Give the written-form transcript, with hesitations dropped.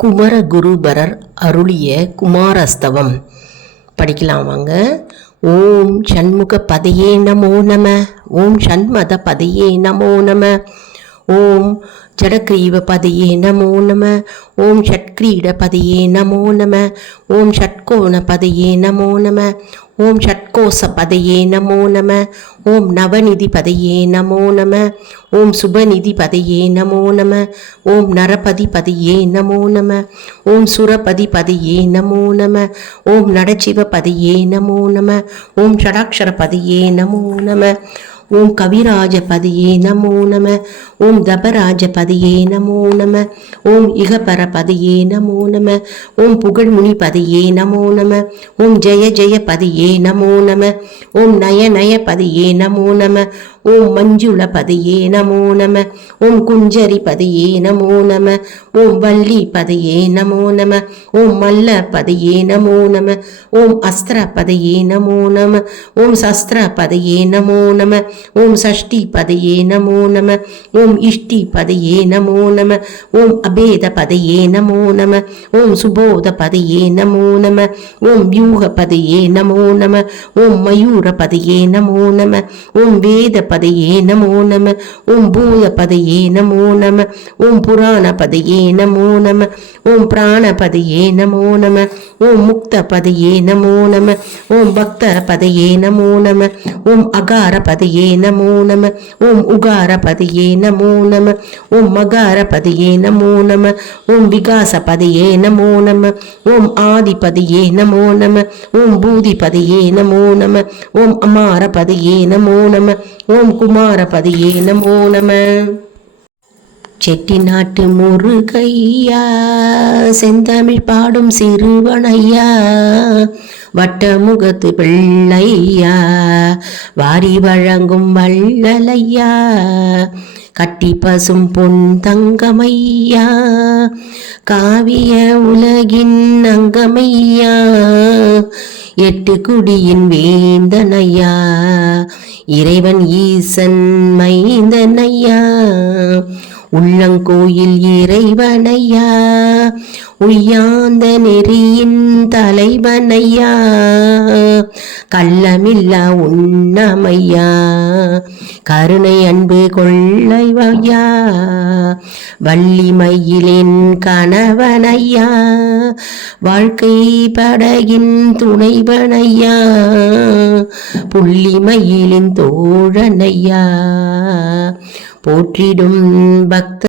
குமரகுருபரர் அருளிய குமாரஸ்தவம் படிக்கலாம் வாங்க. ஓம் ஷண்முக பதையே நமோ நம. ஓம் ஷண்மத பதையே நமோ நம. ஓம் ஜடக்ரீவ பதையே நமோ நம. ஓம் ஷட்க்ரீட பதையே நமோ நம. ஓம் ஷட்கோண பதையே நமோ நம. ஓம் ஷட்கோச பதையே நமோ நம. ஓம் நவநிதி பதையே நமோ நம. ஓம் சுபநிதி பதையே நமோ நம. ஓம் நரபதி பதையே நமோ நம. ஓம் சுரபதி பதையே நமோ நம. ஓம் நடச்சிவ பதையே நமோ நம. ஓம் ஷடாக்ஷர பதையே நமோ நம. ஓம் கவிராஜ பதியே நமோ நம. ஓம் தபராஜ பதியே நமோ நம. ஓம் இகபர பதியே நமோ நம. ஓம் புகழ்முனி பதியே நமோ நம. ஓம் ஜெய ஜெய பதியே நமோ நம. ஓம் நய நய பதியே நமோ நம. ஓம் மஞ்சுள பதியே நமோ நம. ஓம் குஞ்சரி பதியே நமோ நம. ஓம் வள்ளி பதியே நமோ நம. ஓம் மல்ல பதியே நமோ நம. ஓம் அஸ்திர பதியே நமோ நம. ஓம் சஸ்திர பதியே நமோ நம. ஓம் சஷ்டி பதையே நமோ நம. ஓம் இஷ்டி பதையே நமோ நம. ஓம் அபேத பதையே நமோ நம. ஓம் சுபோத பதையே நமோ நம. ஓம் வியூக பதையே நமோ நம. ஓம் மயூர பதையே நமோ நம. ஓம் வேத பதையே நமோ நம. ஓம் பூத பதையே நமோ நம. ஓம் புராண பதையே நமோ நம. ஓம் பிராண பதையே நமோ நம. ஓம் முக்த பதையே நமோ நம. ஓம் பக்த பதையே நமோ நம. ஓம் அகார பதையே நமோ நம. ஓம் உகார பதியே நமோ நம. ஓம் மகார பதியே நமோ நம. ஓம் விகாச பதியே நமோ நம. ஓம் ஆதி பதியே நமோ நம. ஓம் பூதி பதியே நமோ நம. ஓம் அமார பதியே நமோ நம. ஓம் குமார பதியே நமோ நம. செட்டிநாட்டு முருகையா செந்தமிழ் பாடும் சிறுவனையா வட்டமுகத்து பிள்ளையா வாரி வழங்கும் வள்ளலையா கட்டி பசும் பொன் தங்கமையா காவிய உலகின் அங்கமையா எட்டு குடியின் வேந்தனையா இறைவன் ஈசன் மைந்தனையா உள்ளங்கோயில் இறைவனையா உய்யாந்த நெறியின் தலைவனையா கள்ளமில்லா உண்ணமையா கருணை அன்பு கொள்ளைவையா வள்ளிமயிலின் கணவனையா வாழ்க்கை படகின் துணைவனையா புள்ளிமயிலின் தோழனையா போற்றிடும் பக்த